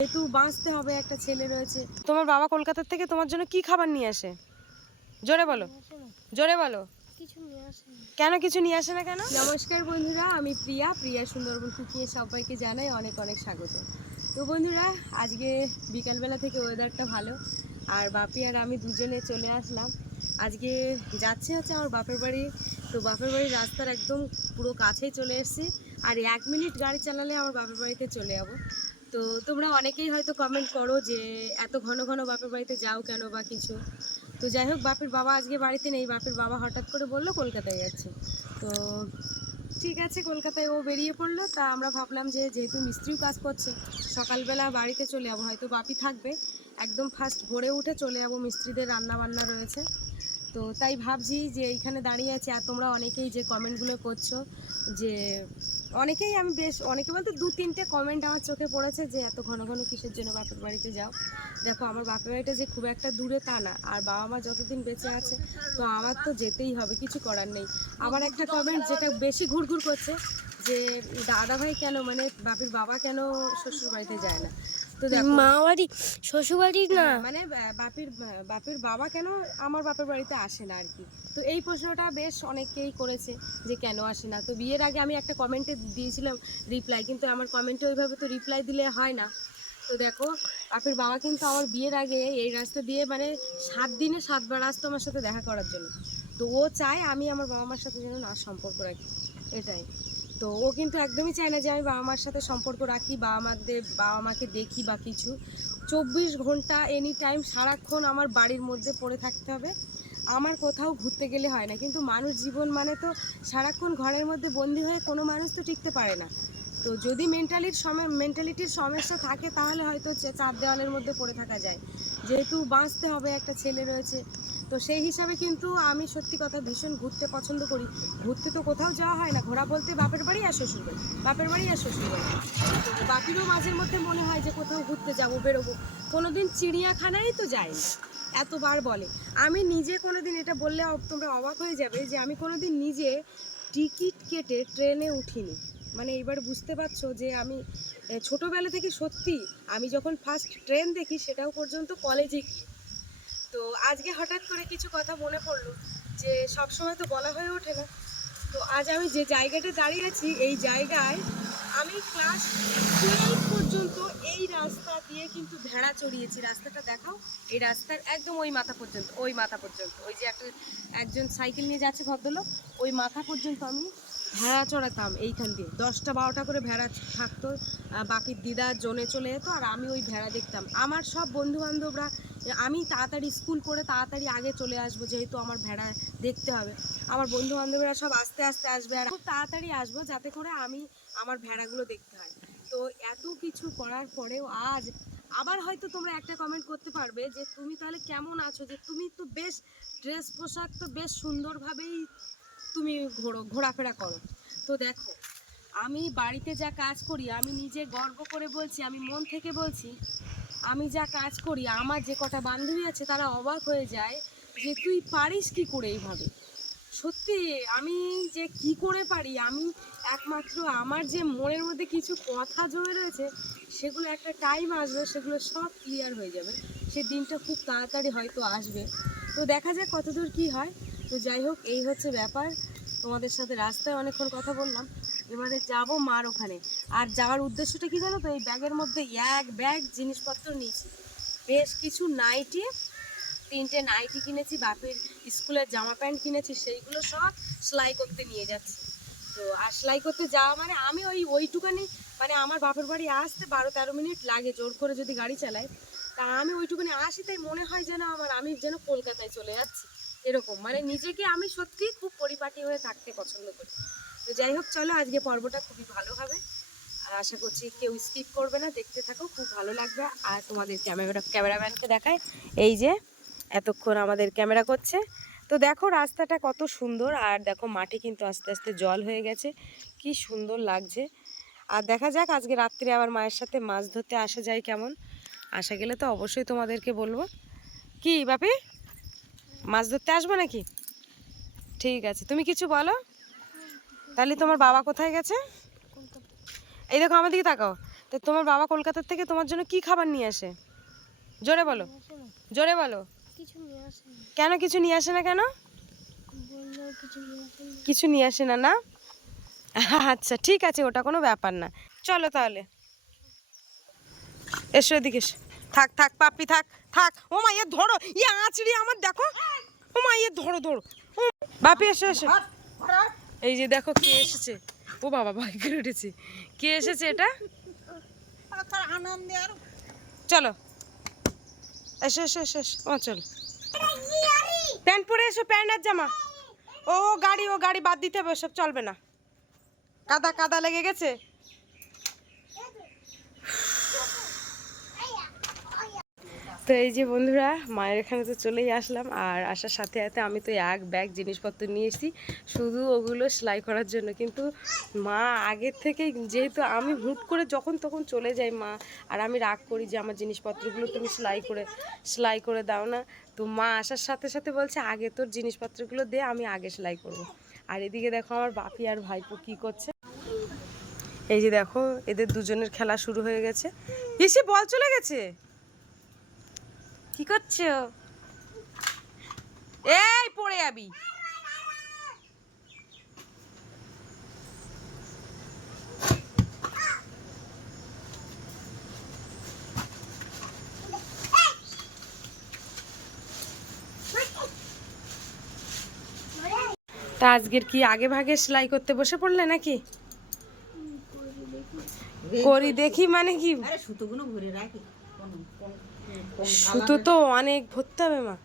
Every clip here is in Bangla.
যেহেতু বাঁচতে হবে, একটা ছেলে রয়েছে। তোমার বাবা কলকাতা থেকে তোমার জন্য কি খাবার নিয়ে আসে? জোরে বলো, জোরে বলো। কেন কিছু নিয়ে আসে না কেন? নমস্কার বন্ধুরা, আমি প্রিয়া সুন্দরবন কুকিংয়ে সবাইকে জানাই অনেক অনেক স্বাগত। তো বন্ধুরা, আজকে বিকালবেলা থেকে ওয়েদারটা ভালো, আর বাপি আর আমি দুজনে চলে আসলাম। আজকে যাচ্ছে আমার বাপের বাড়ি। তো বাপের বাড়ির রাস্তার একদম পুরো কাছেই চলে এসেছি, আর 1 মিনিট গাড়ি চালালে আমার বাপের বাড়িতে চলে যাবো। তো তোমরা অনেকেই হয়তো কমেন্ট করো যে এত ঘন ঘন বাপের বাড়িতে যাও কেন বা কিছু। তো যাই হোক, বাপের বাবা আজকে বাড়িতে নেই। বাপের বাবা হঠাৎ করে বললো কলকাতায় যাচ্ছে। তো ঠিক আছে, কলকাতায় ও বেরিয়ে পড়লো। তা আমরা ভাবলাম যে যেহেতু মিস্ত্রিও কাজ করছে, সকালবেলা বাড়িতে চলে যাবো, হয়তো বাপি থাকবে। একদম ফার্স্ট ভোরে উঠে চলে যাবো, মিস্ত্রিদের রান্না বান্না রয়েছে। তো তাই ভাবছি যে এইখানে দাঁড়িয়ে আছি। আর তোমরা অনেকেই যে কমেন্টগুলো করছো, যে অনেকেই, আমি বেশ অনেকে বলতে 2-3টে কমেন্ট আমার চোখে পড়েছে যে এত ঘন ঘন কিসের জন্য বাপের বাড়িতে যাও। দেখো, আমার বাপের বাড়িটা যে খুব একটা দূরে তা না, আর বাবা মা যতদিন বেঁচে আছে তো আমার তো যেতেই হবে, কিছু করার নেই। আবার একটা কমেন্ট যেটা বেশি ঘুরঘুর করছে, যে দাদা ভাই কেন, মানে বাপের বাবা কেন শ্বশুর বাড়িতে যায় না। তো দেখো, মা বাড়ি শ্বশুর বাড়ি না, মানে বাপের বাবা কেন আমার বাপের বাড়িতে আসে না আর কি। তো এই প্রশ্নটা বেশ অনেকেই করেছে যে কেন আসে না। তো বিয়ের আগে আমি একটা কমেন্টে দিয়েছিলাম রিপ্লাই, কিন্তু আমার কমেন্টে ওইভাবে তো রিপ্লাই দিলে হয় না। তো দেখো, বাপের বাবা কিন্তু আমার বিয়ের আগে এই রাস্তা দিয়ে মানে 7 দিনে 7 বার আসতো আমার সাথে দেখা করার জন্য। তো ও চায় আমি আমার বাবা মার সাথে যেন না সম্পর্ক রাখি, এটাই। তো ও কিন্তু একদমই চায় না যে আমি বাবা মার সাথে সম্পর্ক রাখি, বাবা মাকে দেখি বা কিছু। 24 ঘন্টা এনি টাইম সারাক্ষণ আমার বাড়ির মধ্যে পড়ে থাকতে হবে, আমার কোথাও ঘুরতে গেলে হয় না। কিন্তু মানুষ জীবন মানে তো সারাক্ষণ ঘরের মধ্যে বন্দি হয়ে কোনো মানুষ তো টিকতে পারে না। তো যদি মেন্টালিটির সমস্যা থাকে তাহলে হয়তো 4 দেওয়ালের মধ্যে পড়ে থাকা যায়। যেহেতু বাঁচতে হবে, একটা ছেলে রয়েছে, তো সেই হিসাবে কিন্তু আমি সত্যি কথা ভীষণ ঘুরতে পছন্দ করি। ঘুরতে তো কোথাও যাওয়া হয় না, ঘোরা বলতে বাপের বাড়ি আর শ্বশুর বাড়ি, বাপের বাড়ি আর শ্বশুর বাড়ি। তো বাপিরও মাঝের মধ্যে মনে হয় যে কোথাও ঘুরতে যাবো, বেরোবো। কোনোদিন চিড়িয়াখানায় তো যাইনি, এতবার বলে। আমি নিজে কোনোদিন, এটা বললে তোমরা অবাক হয়ে যাবে, যে আমি কোনোদিন নিজে টিকিট কেটে ট্রেনে উঠিনি। মানে এবার বুঝতে পারছো যে আমি ছোটোবেলা থেকে সত্যি, আমি যখন ফার্স্ট ট্রেন দেখি সেটাও পর্যন্ত কলেজে গিয়ে। তো আজকে হঠাৎ করে কিছু কথা মনে পড়লো, যে সবসময় তো বলা হয়ে ওঠে না। তো আজ আমি যে জায়গাটা দাঁড়িয়ে আছি, এই জায়গায় আমি ক্লাস 12 পর্যন্ত এই রাস্তা দিয়ে কিন্তু ভেড়া চড়িয়েছি। রাস্তাটা দেখাও, এই রাস্তার একদম ওই মাথা পর্যন্ত, ওই যে একজন সাইকেল নিয়ে যাচ্ছে ভদ্রলোক, ওই মাথা পর্যন্ত আমি ভেড়া চড়াতাম। এইখান দিয়ে 10টা 12টা করে ভেড়া থাকতো। বাপির দিদা জনে চলে যেত, আর আমি ওই ভেড়া দেখতাম। আমার সব বন্ধু বান্ধবরা, আমি তাড়াতাড়ি স্কুল করে তাড়াতাড়ি আগে চলে আসবো, যেহেতু আমার ভেড়া দেখতে হবে। আমার বন্ধু বান্ধবরা সব আস্তে আস্তে আসবে, আর খুব তাড়াতাড়ি আসবো যাতে করে আমি আমার ভেড়াগুলো দেখতে হয়। তো এত কিছু করার পরেও আজ আবার হয়তো তোমরা একটা কমেন্ট করতে পারবে যে তুমি তাহলে কেমন আছো, যে তুমি তো বেশ ড্রেস পোশাক তো বেশ সুন্দরভাবেই তুমি ঘোরাফেরা করো। তো দেখো, আমি বাড়িতে যা কাজ করি, আমি নিজে গর্ব করে বলছি, আমি মন থেকে বলছি, আমি যা কাজ করি, আমার যে কটা বান্ধবী আছে তারা অবাক হয়ে যায় যে তুই পারিস কি করে এইভাবে। সত্যি আমি যে কি করে পারি, আমি একমাত্র আমার যে মনের মধ্যে কিছু কথা জমে রয়েছে, সেগুলো একটা টাইম আসবে, সেগুলো সব ক্লিয়ার হয়ে যাবে। সে দিনটা খুব তাড়াতাড়ি হয়তো আসবে। তো দেখা যাক কতদূর কি হয়। তো যাই হোক, এই হচ্ছে ব্যাপার। তোমাদের সাথে রাস্তায় অনেকক্ষণ কথা বললাম, এবারে যাব মার ওখানে। আর যাওয়ার উদ্দেশ্যটা কি জানো তো, এই ব্যাগের মধ্যে এক ব্যাগ জিনিসপত্র নিয়েছি, বেশ কিছু নাইটি, 3টে নাইটি কিনেছি, বাপের স্কুলের জামা প্যান্ট কিনেছি, সেইগুলো সব সেলাই করতে নিয়ে যাচ্ছি। তো আর সেলাই করতে যাওয়া মানে আমি ওইটুকানি, মানে আমার বাপের বাড়ি আসতে 12-13 মিনিট লাগে জোর করে যদি গাড়ি চালাই। তা আমি ওইটুকুনি আসি, তাই মনে হয় যেন আমি যেন কলকাতায় চলে যাচ্ছি, এরকম। মানে নিজেকে আমি সত্যি খুব পরিপাটি হয়ে থাকতে পছন্দ করি। তো যাই হোক, চলো আজকে পর্বটা খুবই ভালো হবে, আর আশা করছি কেউ স্কিপ করবে না, দেখতে থাকো, খুব ভালো লাগবে। আর তোমাদের ক্যামেরাম্যানকে দেখায়, এই যে এতক্ষণ আমাদের ক্যামেরা করছে। তো দেখো রাস্তাটা কত সুন্দর, আর দেখো মাঠে কিন্তু আস্তে আস্তে জল হয়ে গেছে, কি সুন্দর লাগছে। আর দেখা যাক আজকে রাত্রে আবার মায়ের সাথে মাছ ধরতে আসা যায় কেমন। আসা গেলে তো অবশ্যই তোমাদেরকে বলবো। কি বাপি, মাছ ধরতে আসবো নাকি? ঠিক আছে, তুমি কিছু বলো। তাহলে তোমার বাবা কোথায় গেছে? এই দেখো আমার দিকে তাকাও, তো তোমার বাবা কলকাতা থেকে তোমার জন্য কি খাবার নিয়ে আসে? জোরে বলো, জোরে বলো। কিছু নিয়ে আসে না। কেন কিছু নিয়ে আসে না কেন? বললো কিছু নিয়ে আসে না। কিছু নিয়ে আসে না না? আচ্ছা ঠিক আছে, ওটা কোনো ব্যাপার না। চলো তাহলে, এসো এদিকে এসো। থাক থাক পাপ্পি থাক থাক। ও মা ইয়ে ধরো, ইয়ে আঁচড়ি আমার দেখো। ও মা ইয়ে ধরো ধরো। বাপি এসো এসো। এই যে দেখো কে এসেছে। ও বাবা ভয় করে উঠেছে। কে এসেছে এটা? চলো এসো এসো এসো এসো। ও চলো, প্যান্ট পরে এসো, প্যান্ট আর জামা। ও গাড়ি বাদ দিতে হবে, সব চলবে না। কাদা কাদা লেগে গেছে। তো এই যে বন্ধুরা, মায়ের এখানে তো চলেই আসলাম, আর আসার সাথে সাথে আমি তো এক ব্যাগ জিনিসপত্র নিয়ে এসেছি শুধু ওগুলো সেলাই করার জন্য। কিন্তু মা আগের থেকেই, যেহেতু আমি হুট করে যখন তখন চলে যাই মা, আর আমি রাগ করি যে আমার জিনিসপত্রগুলো তুমি সেলাই করে দাও না, তো মা আসার সাথে সাথে বলছে আগে তোর জিনিসপত্রগুলো দে, আমি আগে সেলাই করব। আর এদিকে দেখো আমার বাপি আর ভাইপো কি করছে। এই যে দেখো এদের দুজনের খেলা শুরু হয়ে গেছে। এসে বল চলে গেছে। কি করছো? এই পড়ে যাবি। তা আজকের কি আগে ভাগে সেলাই করতে বসে পড়লে নাকি? করি দেখি মানে কি? সুতোগুলো ভরে রাখি। সুতো তো অনেক ভরতে হবে মা।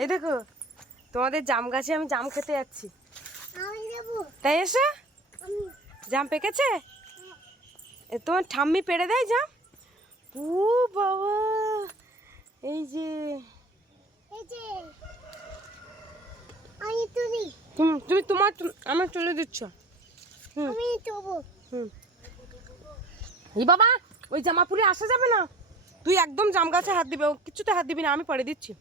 এই দেখো তোমাদের জাম গাছে আমি জাম খেতে যাচ্ছি। তাই এসো। জাম পেকেছে? তোমার ঠাম্মি পেড়ে দেয় জাম? ও বাবা, এই যে তুমি তোমার আমার চলে দিচ্ছ। এই বাবা, ওই জামা পরে আসা যাবে না। তুই একদম জাম গাছে হাত দিবে, কিছুতে হাত দিবি না, আমি পরে দিচ্ছি।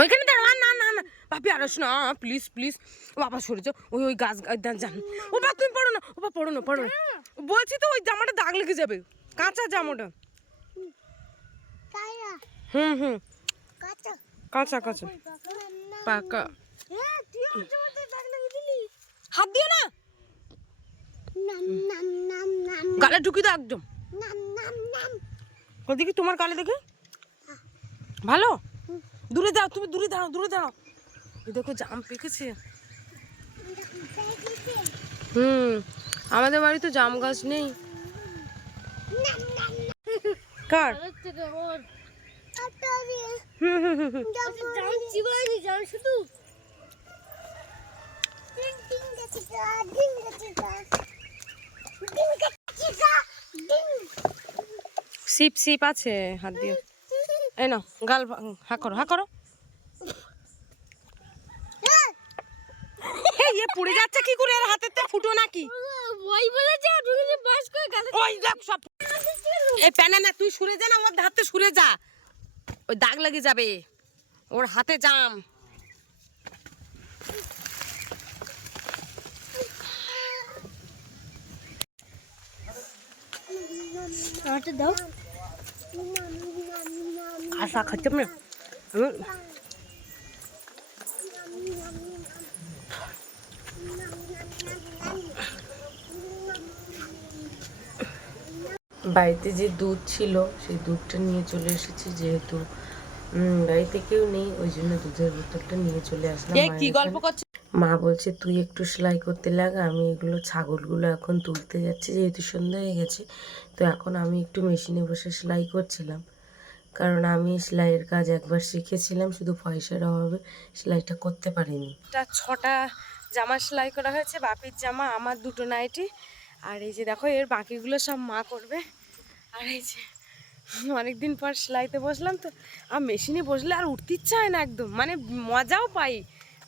ওইখানে দাঁড়া, না না না ভাবি আরস না, প্লিজ প্লিজ। ও বাবা সরে যাও, ওই ওই গাছ জান। ও বা তুমি পড়ো না, ও বা পড়ো না পড়ো না। বলছি তো ওই জামাটা দাগ লেগে যাবে, কাঁচা জামাটা। হুম হুম, কাঁচা কাঁচা পাকা। হাত দিও না, গালে ঢুকি দাও একদম। ওদিকে তোমার গালে দেখে ভালো। দূরে যাও, তুমি দূরে দাঁড়াও, দূরে দাঁড়াও। এই দেখো জাম পেকেছে। আমাদের বাড়িতে জাম গাছ নেই। কার? সিপ সিপ আছে, হাত দিয়ে। এই নাও গাল হা করো, হা করো। ইয়ে পুড়ে যাচ্ছে কি করে? হাতেতে ফুটো নাকি? ওই দেখ সব। এই প্যানা না, তুই সরে যা না, ওর হাতে সরে যা, ওই দাগ লেগে যাবে, ওর হাতে জাম। দাও। আশা খাচ্ছে না। বাড়িতে যে দুধ ছিল সেই দুধটা নিয়ে চলে এসেছি, যেহেতু বাড়িতে কেউ নেই ওই জন্য দুধের বোতলটা নিয়ে চলে আসলাম। কি গল্প করছিস? মা বলছে তুই একটু সেলাই করতে লাগা, আমি এগুলো ছাগলগুলো এখন তুলতে যাচ্ছি, যেহেতু সন্ধ্যা হয়ে গেছে। তো এখন আমি একটু মেশিনে বসে সেলাই করছিলাম, কারণ আমি সেলাইয়ের কাজ একবার শিখেছিলাম, শুধু পয়সার অভাবে সেলাইটা করতে পারিনি। এটা 6টা জামা সেলাই করা হয়েছে, বাপির জামা, আমার 2টো নাইটি। আর এই যে দেখো এর বাকিগুলো সব মা করবে। আর এই যে অনেকদিন পর সেলাইতে বসলাম, তো আর মেশিনে বসলে আর উঠতে ইচ্ছা হয় না একদম, মানে মজাও পাই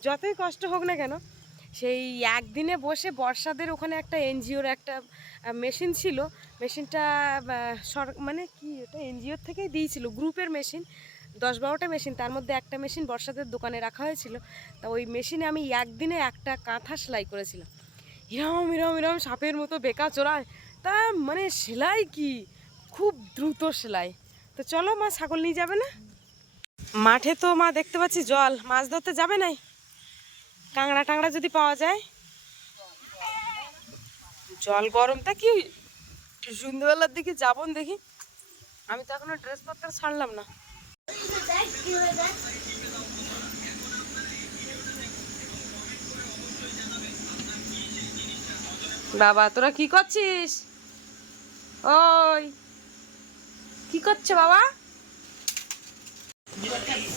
যতই কষ্ট হোক না কেন। সেই একদিনে বসে বর্ষাদের ওখানে একটা এনজিওর একটা মেশিন ছিল, মেশিনটা মানে কি ওটা এনজিওর থেকেই দিয়েছিল, গ্রুপের মেশিন। 10-12টা মেশিন, তার মধ্যে একটা মেশিন বর্ষাদের দোকানে রাখা হয়েছিল। তা ওই মেশিনে আমি একদিনে একটা কাঁথা সেলাই করেছিলাম। এরম এরম এরম সাপের মতো বেকা চোরায়, তা মানে সেলাই কি খুব দ্রুত সেলাই। তো চলো মা, ছাগল নিয়ে যাবে না? মাঠে তো মা দেখতে পাচ্ছি জল, মাছ ধরতে যাবে নাই? কাঁকড়া টাংড়া যদি পাওয়া যায়। জল গরমটা কি সন্ধ্যেবেলার দিকে যাবন দেখি। আমি তো এখনো ড্রেসপত্র ছাড়লাম না। বাবা তোরা কি করছিস? ওই কি করছো বাবা?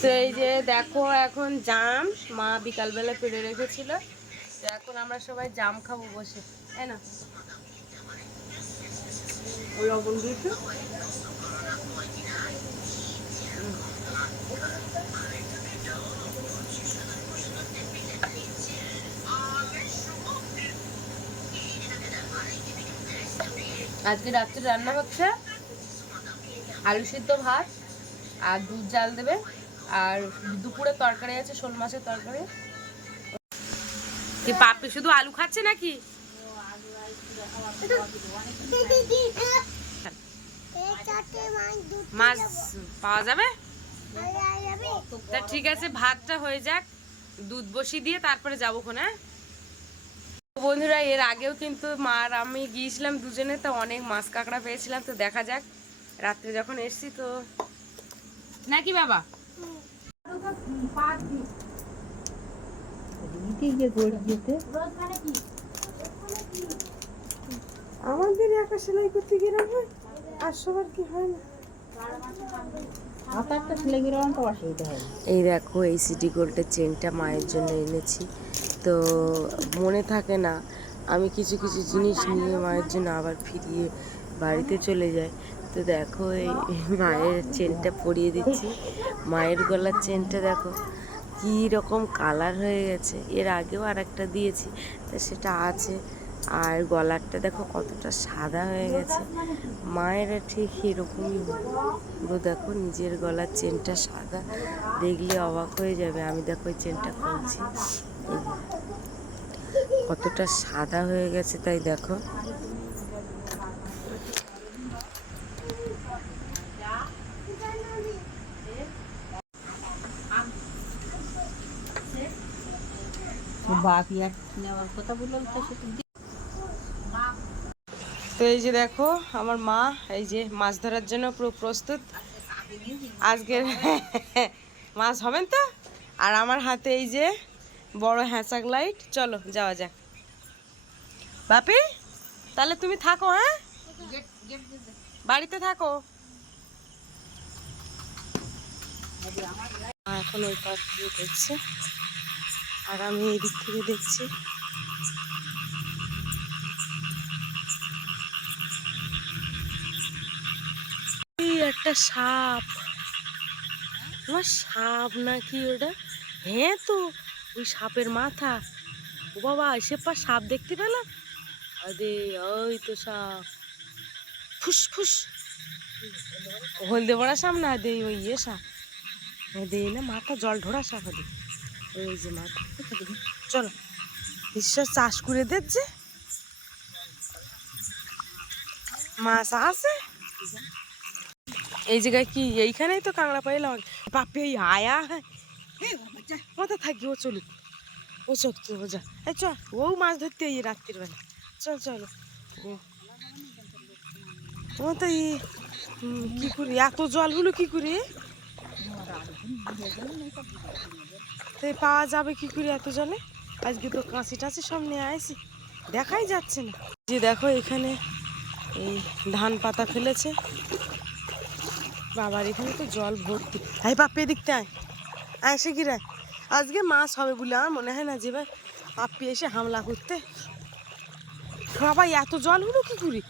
তো এই যে দেখো এখন জাম মা বিকালবেলা পেড়ে রেখেছিল, তো এখন আমরা সবাই জাম খাবো বসে, তাই না? ওই লবণ দিয়েছো? আজকে রাত্রে রান্না হচ্ছে আলু সিদ্ধ ভাত আর দুধ জাল দেবে, আর দুপুরে তরকারি আছে, শোল মাছের তরকারি। কি পাপি শুধু আলু খাচ্ছে নাকি? মাছ পাওয়া যাবে? তা ঠিক আছে, ভাতটা হয়ে যাক, দুধ বসিয়ে দিয়ে তারপরে যাবো কোনে। বন্ধুরা এর আগেও কিন্তু মা আর আমি গিয়েছিলাম দুজনে, তো অনেক মাছ কাঁকড়া পেয়েছিলাম। তো দেখা যাক রাত্রে যখন এসছি তো নাকি বাবা। আমাদের একা সেলাই করতে গেলাম হয়, আর সবার কি হয় না। এই দেখো এই সিটি গোল্ডের চেনটা মায়ের জন্য এনেছি, তো মনে থাকে না, আমি কিছু কিছু জিনিস নিয়ে মায়ের জন্য আবার ফিরিয়ে বাড়িতে চলে যাই। তো দেখো এই মায়ের চেনটা পরিয়ে দিচ্ছি। মায়ের গলার চেনটা দেখো কী রকম কালার হয়ে গেছে, এর আগেও আর একটা দিয়েছি, তা সেটা আছে। আর গলারটা দেখো কতটা সাদা হয়ে গেছে, মায়ের ঠিক এরকমই পুরো দেখো নিজের গলার চেনটা সাদা, দেখলে অবাক হয়ে যাবে। আমি দেখো এই চেনটা খুলছি, কতটা সাদা হয়ে গেছে, তাই দেখো। তো এই যে দেখো আমার মা এই যে মাছ ধরার জন্য পুরো প্রস্তুত। আজকের মাছ হবেন তো। আর আমার হাতে এই যে বড় হ্যাঁচাক লাইট, চলো যাওয়া যাক। বাপি তাহলে তুমি থাকো, হ্যাঁ বাড়িতে থাকো। এখন ওই পাশ দিয়ে দেখছে আর আমি এই দিক থেকে দেখছি। একটা সাপ, আমার সাপ নাকি ওটা? হ্যাঁ তো ওই সাপের মাথা। ও বাবা এসে পা সাপ দেখতে পেলাম, আরে ওই তো সাপ, ফুস ফুস হলদে বড়া সাপ না দে, ওই ইয়ে সাপ দে না, মাথা জল ঢোড়া সাপ দে, ওই যে মাথা। চলো ঈশ্বর চাষ করে দিচ্ছে, মাছ আছে এই জায়গায়। কি এইখানেই তো কাঁকড়া পাইলাম। বাপে এই আয়া মাথা থাকি, ও চলুক, ও চোখ তো যা, এই চ ও মাছ ধরতে এই রাত্রির বেলা, চল চলো। ও তো কি করি, এত জল হলো কি করে, পাওয়া যাবে কি করে এত জলে? আজকে তো কাঁচি টাচি সব নিয়ে আসি, দেখাই যাচ্ছে না। যে দেখো এখানে এই ধান পাতা ফেলেছে, বাবার এখানে তো জল ভর্তি। এই পাপ্পি দেখতে আয়, এসে গিরায় আজকে মাছ হবে বলে আমার মনে হয় না যে ভাই পাপ্পি এসে হামলা করতে। বাবা এত জল হলো কি করে?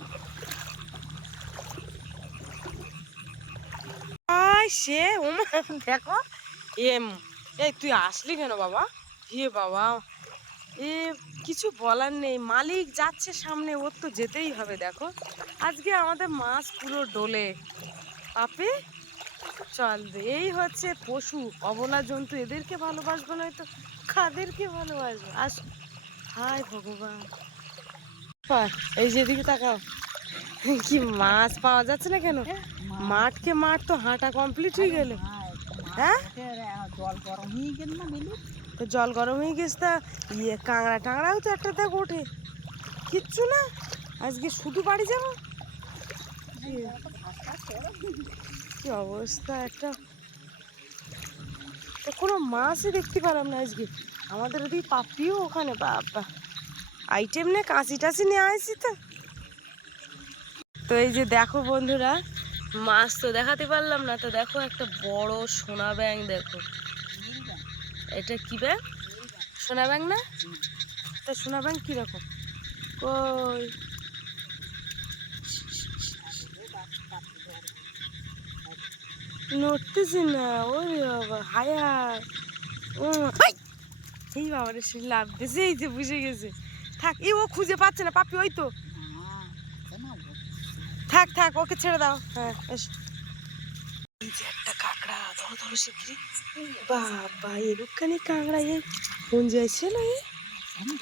সে দেখো এই তুই আসলি কেন বাবা? হে বাবা, এ কিছু বলার নেই, মালিক যাচ্ছে সামনে, ওর তো যেতেই হবে। দেখো আজকে আমাদের মাছ পুরো ডোলে। পাপি চল দে, এই হচ্ছে পশু, অবলা জন্তু, এদেরকে ভালোবাসবো না তো কাদেরকে ভালোবাসবো? আস, হায় ভগবান। এই যেদিকে তাকাও, কি মাছ পাওয়া যাচ্ছে না কেন? মাঠকে মাঠ তো হাঁটা কমপ্লিট হয়ে গেল। হ্যাঁ, জল গরম হয়ে গেল না বিলু? তো জল গরম হয়ে গেছে, তা কাঁকড়া টাংড়াও তো একটা দেখ ওঠে, কিচ্ছু না। আজকে শুধু বাড়ি যাবো, কি অবস্থা একটা, তো কোনো মাছই দেখতে পেলাম না আজকে। আমাদের ওদিকে পাপিও ওখানে, বাবা আইটেম নে, কাঁচি টাচি নিয়ে আসছি তো। তো এই যে দেখো বন্ধুরা, মাছ তো দেখাতে পারলাম না, তো দেখো একটা বড় সোনা ব্যাঙ, দেখো এটা কি ব্যাঙ? সোনা ব্যাঙ না? তা সোনা ব্যাঙ কিরকম? কই, নড়তেছি না, ওরে বাবা, হায় হায়, ও এই বাবা রে, সে লাভ দিয়েছে, এই যে বুঝে গেছে। থাক, ও খুঁজে পাচ্ছে না পাপি, ওই তো, থাক থাক, ওকে ছেড়ে দাও। হ্যাঁ এসো, এই যে একটা কাঁকড়া, ধরো ধরো শিগগিরি। বাবা এরকমখানি কাঁকড়া এ কোন যাইছে না,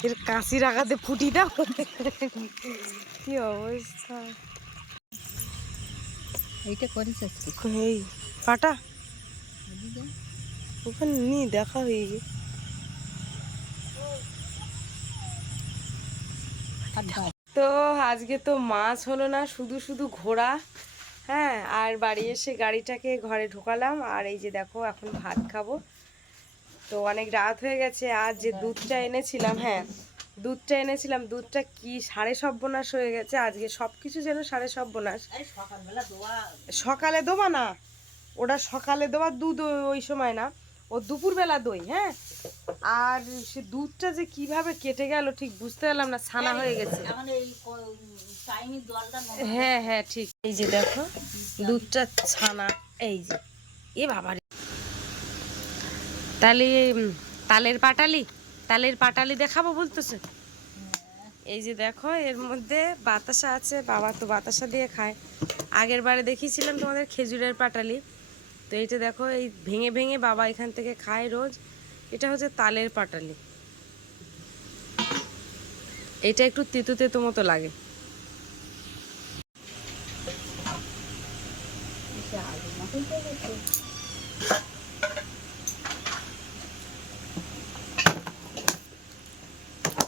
এর কাশি রাখাতে ফুটি দাও, কি অবস্থা। এইটা করিস আজকে? এই পাটা ওখানে নিয়ে দেখা হয়ে গে। তো আজকে তো মাছ হলো না, শুধু শুধু ঘোরা। হ্যাঁ, আর বাড়ি এসে গাড়িটাকে ঘরে ঢোকালাম, আর এই যে দেখো এখন ভাত খাবো। তো অনেক রাত হয়ে গেছে, আর যে দুধটা এনেছিলাম, হ্যাঁ দুধটা এনেছিলাম, দুধটা কি সাড়ে সর্বনাশ হয়ে গেছে আজকে, সব কিছু যেন সাড়ে সর্বনাশ। সকালে দোবা না, ওটা সকালে দেওয়া দুধ, ওই সময় না, ও দুপুরবেলা দই। হ্যাঁ, আর সে দুধটা যে কিভাবে কেটে গেল ঠিক বুঝতে পারলাম না, ছানা হয়ে গেছে। হ্যাঁ হ্যাঁ ঠিক, এই যে দেখো দুধটা ছানা, এই যে এ বাবা রে। তাহলে তালের পাটালি, তালের পাটালি দেখাবো বলতেছে। এই যে দেখো এর মধ্যে বাতাসা আছে, বাবা তো বাতাসা দিয়ে খায়। আগের বারে দেখিয়েছিলাম তোমাদের খেজুরের পাটালি, তো এইটা দেখো এই ভেঙে ভেঙে বাবা এখান থেকে খায় রোজ। এটা হচ্ছে তালের পাটালি, এটা একটু তেতো তেতো মতো লাগে।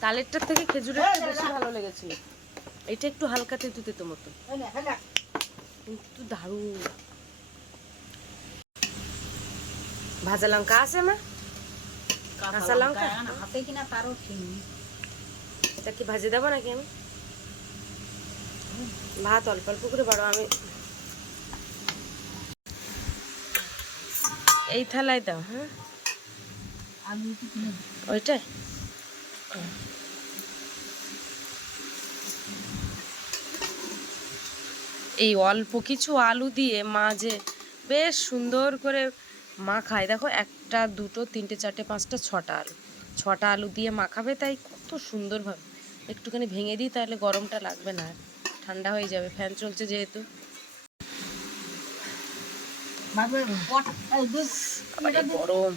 তালেরটার থেকে খেজুরেরটা বেশি ভালো লেগেছিল, এটা একটু হালকা তেতো তেতো মতো, কিন্তু দারুণ। ভাজা লঙ্কা আছে মা? কাঁচা লঙ্কা হাতে কিনা তারও ঠিক নেই। তা কি ভাজে দেবো নাকি আমি? ভাত অল্প অল্প করে বাড়ো, আমি এই থালায় দাও। হ্যাঁ ওইটাই, এই অল্প কিছু আলু দিয়ে মাঝে বেশ সুন্দর করে মাখায়। দেখো একটা দুটো তিনটে চারটে পাঁচটা ছটা আলু, ছটা আলু দিয়ে মাখাবে, তাই কত সুন্দরভাবে। একটুখানি ভেঙে দিই, তাহলে গরমটা লাগবে না, ঠান্ডা হয়ে যাবে, ফ্যান চলছে যেহেতু। গরম,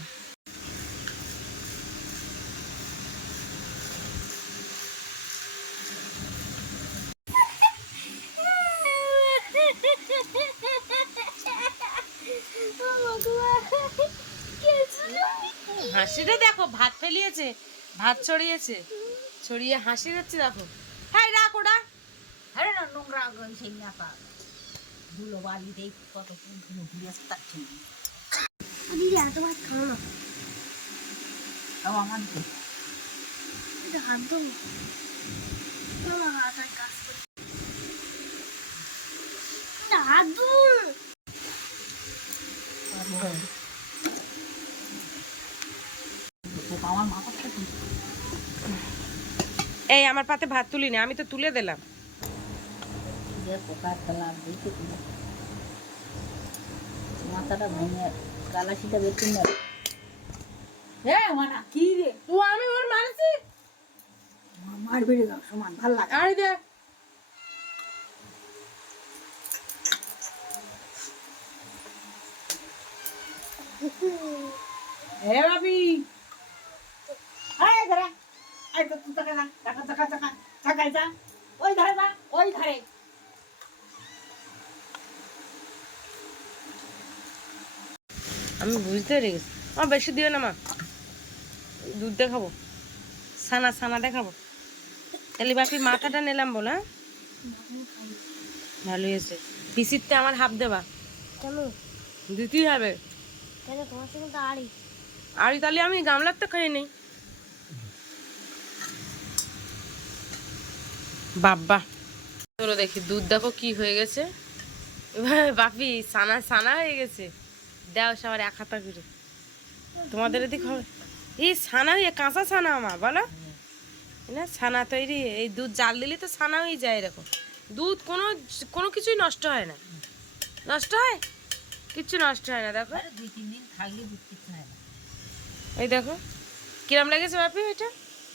হাসিটা দেখো, ভাত ফেলিয়েছে, ভাত ছড়িয়েছে, ছড়িয়ে হাসি হচ্ছে দেখো। হ্যাঁ রাখ ওটা, আরে না, নোংরা সেই নাকা ধুলো বালি দেখ কত ধুলো ঘুরে আসে, তার ঠিক নেই। আমি এত ভাত খাও না, তাও আমার এটা হাত দেবো, আমার হাত আর কাজ করে না, হাত দেবো। আমার মাথাটা এই আমার পাতে ভাত তুলি না, আমি তো তুলে দিলাম। পোকার তলা দেখে মাথাটা ভেঙে গালাসিটা বেশি না। হ্যাঁ মানা কি রে, ও আমি ওর মারছি, মার বেড়ে যাও সমান ভাল লাগে। আরে দে, এ বাবি এই ধরে এই তো তুই টাকা টাকা টাকা টাকা টাকা যা ওই ধারে না ওই ধারে আমি বুঝতে পেরে গেছি। আমার বেশি দিও না মা, দুধ দেখাবো, ছানা ছানা দেখাবো। তাহলে বাপি মাথাটা নিলাম বল। হ্যাঁ ভালো হয়েছে। পিসিতে আমার হাফ দেবা, কেন দিতেই হবে। কেন তোমার সঙ্গে তো আড়ি আর তাহলে আমি গামলার তো খেয়ে নেই। বাবা চলো দেখি দুধ দেখো কি হয়ে গেছে। বাপি ছানা ছানা হয়ে গেছে। দাও সবার এক হাতা করে। তোমাদের এদিকে হবে এই ছানা, কাঁচা ছানা আমার বলো না, ছানা তৈরি। এই দুধ জাল দিলে তো ছানা হয়ে যায়। এরকম দুধ কোনো কোনো কিছুই নষ্ট হয় না। নষ্ট হয়? কিচ্ছু নষ্ট হয় না। দেখো 2-3 দিন থাকলে দুধ কিছু হয় না। এই দেখো কিরম লেগেছে বাপি। এটা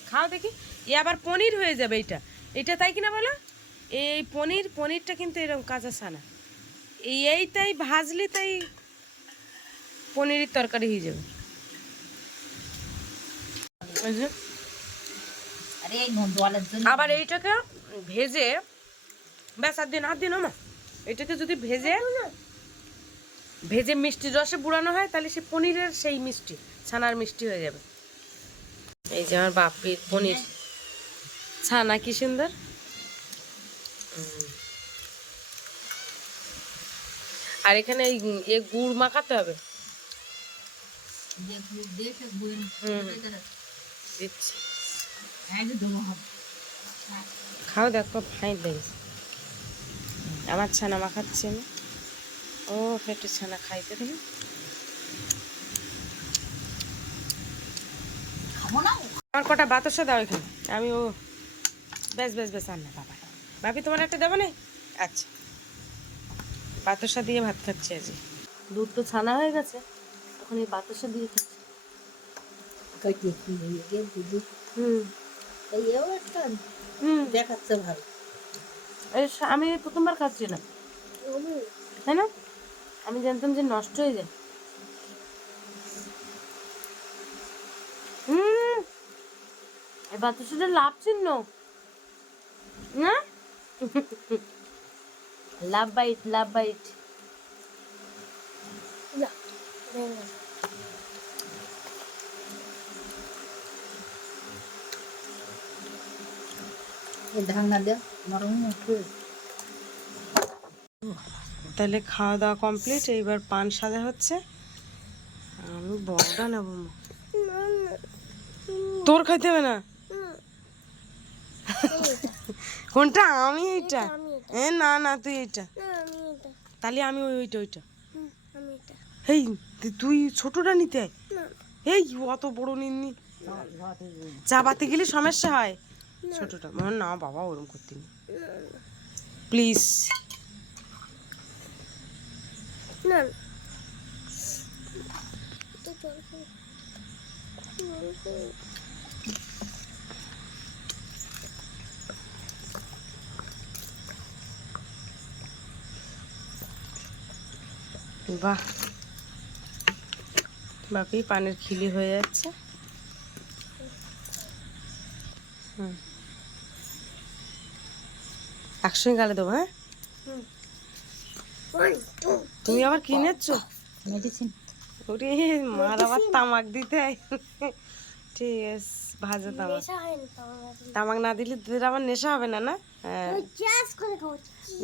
খাও দেখি। এ আবার পনির হয়ে যাবে এটা। এটা তাই কিনা বলো? এই পনিরটা কিন্তু এরকম কাঁচা ছানা। এইটাই ভাজলি তাই পনিরের তরকারি হয়ে যাবে। বুঝলে? আরে এই নন্দওয়ালার জন্য আবার এইটাকে ভেজে ব্যাস আর দিন মা, এটাকে যদি ভেজে মিষ্টি রসে বুড়ানো হয় তাহলে সে পনিরের সেই মিষ্টি ছানার মিষ্টি হয়ে যাবে। এই যে আমার বাপির পনির ছানা কি সুন্দর। আর এখানে এই গুড় মাখাতে হবে। দেখে বই দিচ্ছি, একদম হবে। খাও দেখো ফাইন লেগেছে। আমার ছানা মাখাচ্ছি আমি। ও একটু ছানা খাইতে দেখি। খাবো না আমার কটা বাতাসা দাও এখানে। আমি ও বেশ আর না বাবা। ভাবি তোমার একটা দেবো না? আচ্ছা বাতাসা দিয়ে ভাত খাচ্ছি আজকে। দুধ তো ছানা হয়ে গেছে, এখন এই বাতাসা দিয়ে খাচ্ছি। কাটিয়ে কি হয়ে গেল বুঝি। এইও একটা দেখাচ্ছে ভালো। আমি প্রথমবার খাচ্ছি না, তাই না? আমি জানতাম যে নষ্ট হয়ে যায়। এই বাতাসাটা লাভ চিহ্ন না? লাভ বাইট ঢাকনা দেও নরম উঠবে। তাহলে খাওয়া দাওয়া কমপ্লিট। এইবার পান সাজা হচ্ছে। আমি বড়টা নেবো মা। তোর খাইতে হবে না কোনটা? আমি এইটা। না তুই এইটা। তাহলে আমি ওইটা। এই তুই ছোটটা নিতে আয়। এই অত বড় নিননি, চাবাতে গেলে সমস্যা হয়। ছোটটা না বাবা, ওরম করতে নি প্লিজ। বাহ বাপি পানের খিলি হয়ে যাচ্ছে। একসঙ্গে গালে দেবো। হ্যাঁ তুমি আবার কিনেছ মেডিসিন ওরে মার আবার তামাক দিতে হয়। ঠিক আছে ভাজা তামাক না দিলে তোদের আবার নেশা হবে না না? হ্যাঁ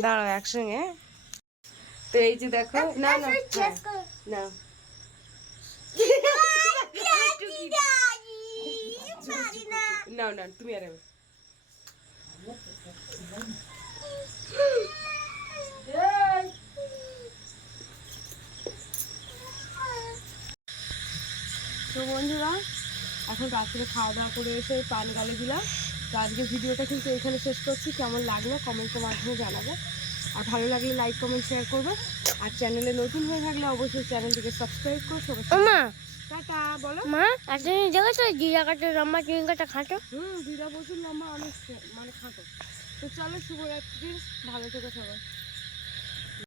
দাঁড়াও একসঙ্গে। তো এই যে দেখো না তুমি আর তো বন্ধুরা এখন রাত্রে খাওয়া দাওয়া করে এসে পান গালে দিলাম। তো আজকে ভিডিওটা কিন্তু এখানে শেষ করছি। কেমন লাগলো কমেন্টের মাধ্যমে জানাবে। আর ভালো লাগলে লাইক কমেন্ট শেয়ার করবে। আর চ্যানেলে নতুন হয়ে থাকলে অবশ্যই চ্যানেলটিকে সাবস্ক্রাইব করো। সবাই টাটা বলো। মা আজকে দেখেছো জিরা কাটা লম্বা চিংড়ি কাটা খাটো। জিরা প্রচুর লম্বা অনেক মানে খাটো। তো চলো শুভরাত্রি, ভালো থেকো সবাই।